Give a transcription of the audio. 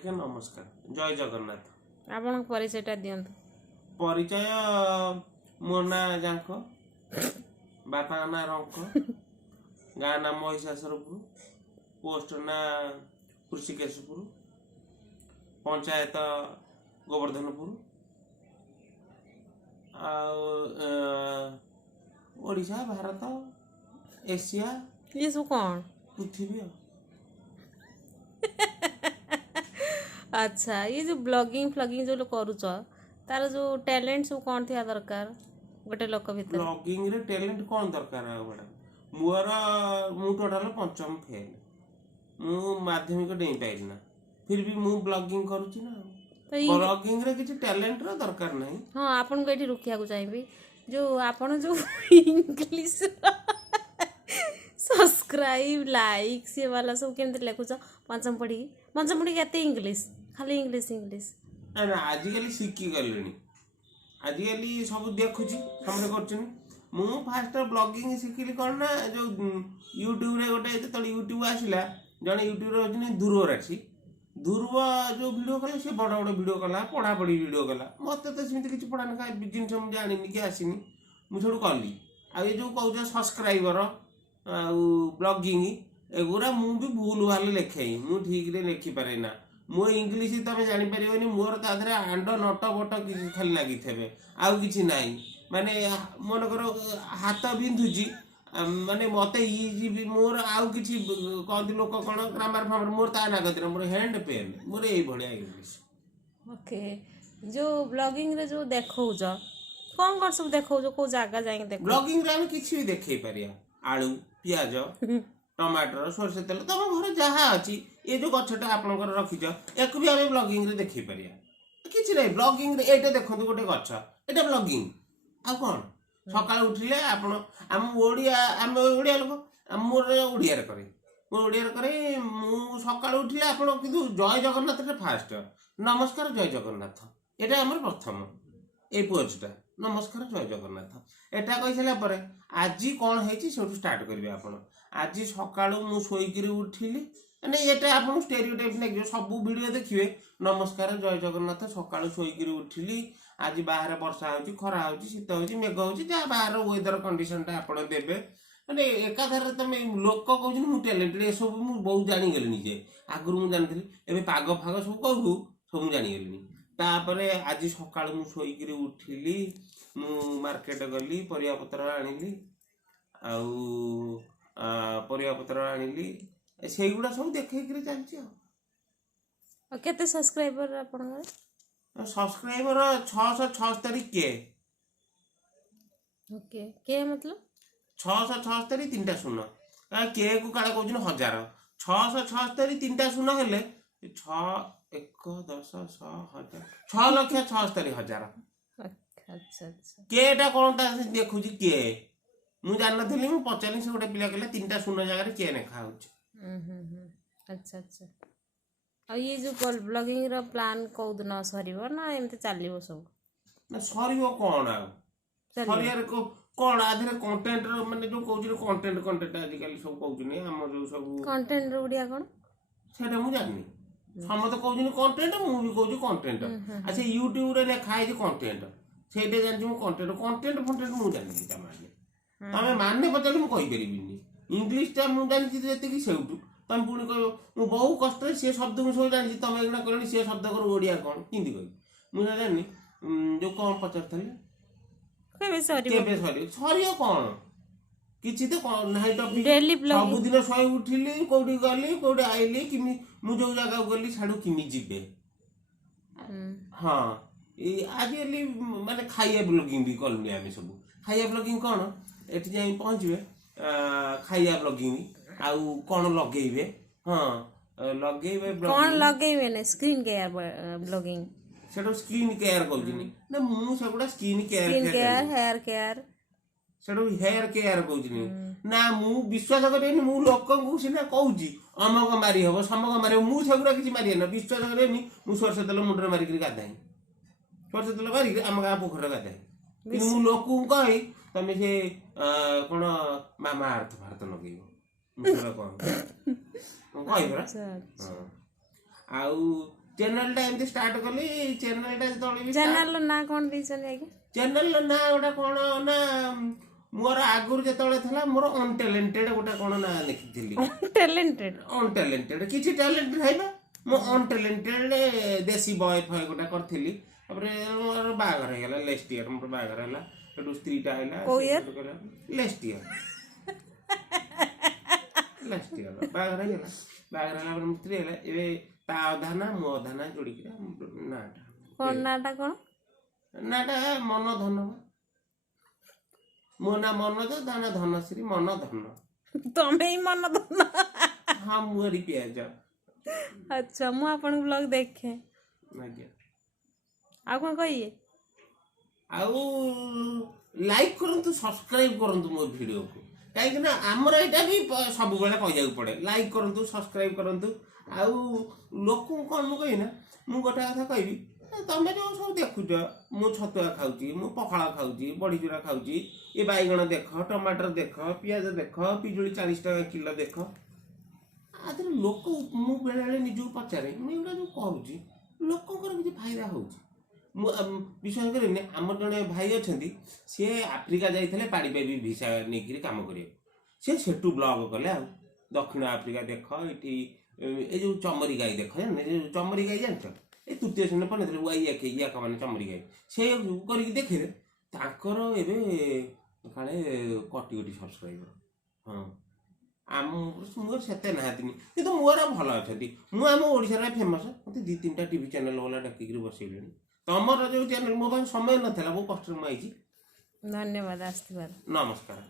आज्ञा नमस्कार जय जगन्नाथ आपण परिचयटा दियंतु परिचय मो ना जांक बापा ना रंक गाँ ना महिषासुरपुर पोस्ट ना ऋषिकेशपुर पंचायत गोवर्धनपुर ओडिशा भारत एशिया ये सब कौन पृथ्वी अच्छा ये जो ब्लॉगिंग फ्लॉगिंग जो करूच तार जो टैलेंट सब कौन थी दरकार गोटे लोक भीतर ब्लॉगिंग रे टैलेंट कौन दरकार है मैडम मोर मु टोटल पंचम फेल मु माध्यमिक डेई पाइल ना फिर भी मु ब्लॉगिंग करूची ना ब्लॉगिंग रे किछि टैलेंट रो दरकार नहीं हां आपन को एठी रुकिया को चाहिबी जो आपन जो इंग्लिश सब्सक्राइब लाइक से वाला सब केमते लेखुछ पंचम पढ़ी केते इंग्लिश खाली इंग्लिश इंग्लिश ना आजिकली शिखी गलेनी आजिकली सब देखुची समझ करछन मु फास्ट ब्लॉगिंग शिखिली कोन ना जो यूट्यूब रे गोटे जतल यूट्यूब आसिला जने यूट्यूब रे होजने दूरराशी ध्रुव जो वीडियो कले से बड़ बड़ वीडियो कला पढ़ा पढ़ी वीडियो कला मते तो सेमति किछि पढ़ा ना जिनस मु जानिनी कि आसिनी मु छोड़ कली आ ये जो कहू सब्सक्राइबर आ ब्लॉगिंग एगुरा मु भी भूल भाल लिखे मु ठीक रे लिखि पारे ना मो इंग्लिश तमे जानि परिबनी मोर ता धरे आंड नट बट कि खाली लागि थेबे आउ किछि नाही माने मन करो हाथ बिंधुची माने मते इजी मोर आउ किछि कहती लोक कोन ग्रामर फामर मोर ता ना गतिर मोर हैंड पेन मोर एई भलिया इंग्लिश ओके जो ब्लॉगिंग रे जो देखौ ज कौन सब देखौ जो को जागा जाई देखौ ब्लॉगिंग रे हम किछि भी देखै परिया आलू प्याज टमाटर सरसे तेल तम घर जहाँ अच्छी ये जो गछटा आपनकर रखिछ एक भी आमे ब्लॉगिंग रे देखै परिया किछि नै ब्लॉगिंग रे एटा देखंतु गोटे गछ एटा ब्लॉगिंग आ कोन सकाळ उठिले आपण हम ओडिया लोक मोर ओडिया रे करे मोर ओडिया रे करे मु सकाळ उठिले आपण किंतु जय जगन्नाथ रे फास्ट नमस्कार जय जगन्नाथ एटा हमर प्रथम ए पोस्टटा नमस्कार जय जगन्नाथ एटा कहि सला परे आजी कोन हेछि सेटु स्टार्ट करबे आपण आजी सकाळू मु सोईकरी उठिली माने एटा आपण स्टेरियोटाइप नै सब वीडियो देखिबे नमस्कार जय जगन्नाथ सकाळू सोईकरी उठिली आज बाहर वर्षा होची खरा होची शीत होची मेघ होची जा बाहर वेदर कंडीशन ता आपण देबे माने एकाधारे तमे लोक कहउछन मु टैलेंटेड ए सब मु बहुत जानि गेलनी जे आगुरु मु जानथि एबे पाग फाग सब कहू सब मु जानि गेलनी तापरे आज सकाळू मु सोईकरी उठिली मु मार्केट गली परिया पत्र आनिली आउ परिया पत्र आनिली सेगुडा सब देखैकरी चलछि आ केते सब्सक्राइबर आपन सब्सक्राइबर 676 के ओके के मतलब 676 तीनटा शून्य के को काले कहउछन 1000 676 तीनटा शून्य हेले 6 1 10 100 1000 6 लाख 76 हजार अच्छा अच्छा केटा कोन ता देखुची के मु जान नथली मु पचाली से गोटे पिला कहले तीनटा शून्य जगह रे के नेखा होछ अच्छा अच्छा आ ये जो ब्लॉगिंग रो प्लान को दिन सरीबो ना एमते चालिबो सब ना सरीबो कोन आ सरियार को कोन आधरे कंटेंट रो माने जो कहउछ कंटेंट आज काली सब कहउछनी हम जो सब कंटेंट रो उडिया कोन सेटा मु जाननी हम तो कहउछनी कंटेंट मु भी कहउछ कंटेंट अच्छा YouTube रे लिखा है कंटेंट सेटे जानछि मु कंटेंट मु जाननी ता माने तमे मानने पचाले मु कहि परिबिनी इंग्लिश ता मु जानछि जेते कि सेउटु तम पुणी कह मु बहु कष्ट से शब्द को सब जानछि तमे एकना करनी से शब्द कर ओडिया कोन किंदी कहि मु जाननी जो कोन पचरथले केबे सरी कोन किछि तो नाही टॉपिक डेली ब्लॉग सब दिन सोई उठिली कोडी गली कोडी आइली किमि मु जो जगह गली छाडू किमि जिबे हां ए आजिली माने खाइया ब्लॉगिंग भी करनी आमे सब खाइया ब्लॉगिंग कोन एठी जाई पहुंचबे खाइया ब्लॉगिंग आउ कोन लगेइबे हां लगेइबे कोन लगेइबे ने screen care blogging सेटो skin care कहउजिनी ना मु सेगुडा skin care hair care सेटो hair care कहउजिनी ना मु विश्वास करेनी मु लोकन को सिना कहउजी अमक मारी हबो समक मारी मु सेगुडा किछि मारी ना विश्वास करेनी मु सरसे तेल मुंडरे मारी करी गादाई सरसे तेल मारी हम गा पोखर गादाई मु लोकु कहि तमे से कोन मामा अर्थ भारत लगेइबो मुसला कोन कहि बरा आउ ଚ୍ୟାନେଲଟା ଏମିତି ଷ୍ଟାର୍ଟ କଲି। ଚ୍ୟାନେଲଟା ଯେତେବେଳେ ବି ଚ୍ୟାନେଲର ନାଁ କ'ଣ ଦେଇଛନ୍ତି ଆଜ୍ଞା? ଚ୍ୟାନେଲର ନାଁ ଗୋଟେ କ'ଣ ନା ମୋର ଆଗରୁ ଯେତେବେଳେ ଥିଲା ମୋର ଅନଟ୍ୟାଲେଣ୍ଟେଡ ଗୋଟେ କ'ଣ ନାଁ ଲେଖିଥିଲି। ଟ୍ୟାଲେଣ୍ଟେଡ୍? ଅନଟ୍ୟାଲେଣ୍ଟେଡ କିଛି ଟ୍ୟାଲେଣ୍ଟ ନାହିଁ ବା। ମୁଁ ଅନଟ୍ୟାଲେଣ୍ଟେଡ ଦେଶୀ ବୟ ଫୟ ଗୋଟେ କରିଥିଲି। ତାପରେ ମୋର ବାହାଘର ହେଇଗଲା। ନେକ୍ସଟ ଇୟର ମୋର ବାହାଘର ହେଲା। ସେଠୁ ସ୍ତ୍ରୀଟା ଆଇଲା। କୋଉ year? ନେକ୍ସଟ ଇୟର ବାହାଘର ହେଇଗଲା। ବାହାଘର ହେଲା ପରେ ମୋ ସ୍ତ୍ରୀ ହେଲା। ଏବେ ତା ଅଧା ନା ମୋ ଅଧା ନା ଯୋଡ଼ିକି ନାଁଟା କ'ଣ ନାଁଟା କ'ଣ? ନାଁଟା ମନ ଧନ। ମୋ ନାଁ ମନୋଜ, ତା ନାଁ ଧନଶ୍ରୀ। ମନ ଧନ। ତମେ ହିଁ ମନ ଦଉନ? ହଁ ମୁହଁରେ ପିଆଜ। ଆଚ୍ଛା, ମୁଁ ଆପଣଙ୍କ ବ୍ଲଗ ଦେଖେ। ଆଜ୍ଞା। ଆଉ କ'ଣ କହିବେ? ଆଉ ଲାଇକ୍ କରନ୍ତୁ, ସବସ୍କ୍ରାଇବ କରନ୍ତୁ ମୋ ଭିଡ଼ିଓକୁ। କାହିଁକି ନା ଆମର ଏଇଟା ବି ସବୁବେଳେ କହିବାକୁ ପଡ଼େ। ଲାଇକ୍ କରନ୍ତୁ, ସବସ୍କ୍ରାଇବ କରନ୍ତୁ। ଆଉ ଲୋକଙ୍କୁ କ'ଣ ମୁଁ କହିବି ନା, ମୁଁ ଗୋଟେ କଥା କହିବି, ତମେ ଯେଉଁ ସବୁ ଦେଖୁଛ, ମୁଁ ଛତୁଆ ଖାଉଛି, ମୁଁ ପଖାଳ ଖାଉଛି, ବଢ଼ିଚୁରା ଖାଉଛି, ଏ ବାଇଗଣ ଦେଖ, ଟମାଟର ଦେଖ, ପିଆଜ ଦେଖ, ପିଜୁଳି 40 ଟଙ୍କା କିଲୋ ଦେଖ। ଆଦେହରେ ଲୋକ ମୁଁ ବେଳେବେଳେ ନିଜକୁ ପଚାରେ, ମୁଁ ଏଗୁଡ଼ା ଯେଉଁ କରୁଛି ଲୋକଙ୍କର କିଛି ଫାଇଦା ହେଉଛି? ମୁଁ ବିଶ୍ୱାସ କରିବିନି, ଆମର ଜଣେ ଭାଇ ଅଛନ୍ତି, ସିଏ ଆଫ୍ରିକା ଯାଇଥିଲେ ପାଣି ପାଇପ୍ ଭିସା ନେଇକିରି କାମ କରିବାକୁ। ସିଏ ସେଠୁ ବ୍ଲଗ କଲେ। ଆଉ ଦକ୍ଷିଣ ଆଫ୍ରିକା ଦେଖ, ଏଠି ଏ ଯେଉଁ ଚମରି ଗାଈ ଦେଖ, ଚମରି ଗାଈ ଜାଣିଛ? ଏ ତୃତୀୟ ଶ୍ରେଣୀରେ ପଢ଼ିନଥିଲେ ୟାକ ମାନେ ଚମରି ଗାଈ, ସେ କରିକି ଦେଖିଲେ ତାଙ୍କର ଏବେ କାଳେ କୋଟି କୋଟି ସବସ୍କ୍ରାଇବର। ହଁ, ମୋର ସେତେ ନାହାନ୍ତିନି, କିନ୍ତୁ ମୋର ଭଲ ଅଛନ୍ତି। ମୁଁ ଆମ ଓଡ଼ିଶାରେ ଫେମସ୍। ମୋତେ 2-3ଟା ଟିଭି ଚ୍ୟାନେଲ ବାଲା ଡାକିକିରି ବସେଇଲେଣି। ତମର ଯେଉଁ ଚ୍ୟାନେଲ, ମୋ ପାଖରେ ସମୟ ନଥିଲା, ବହୁ କଷ୍ଟରେ ମୁଁ ଆଇଛି। ଧନ୍ୟବାଦ ଆସିଥିବାରୁ। ନମସ୍କାର।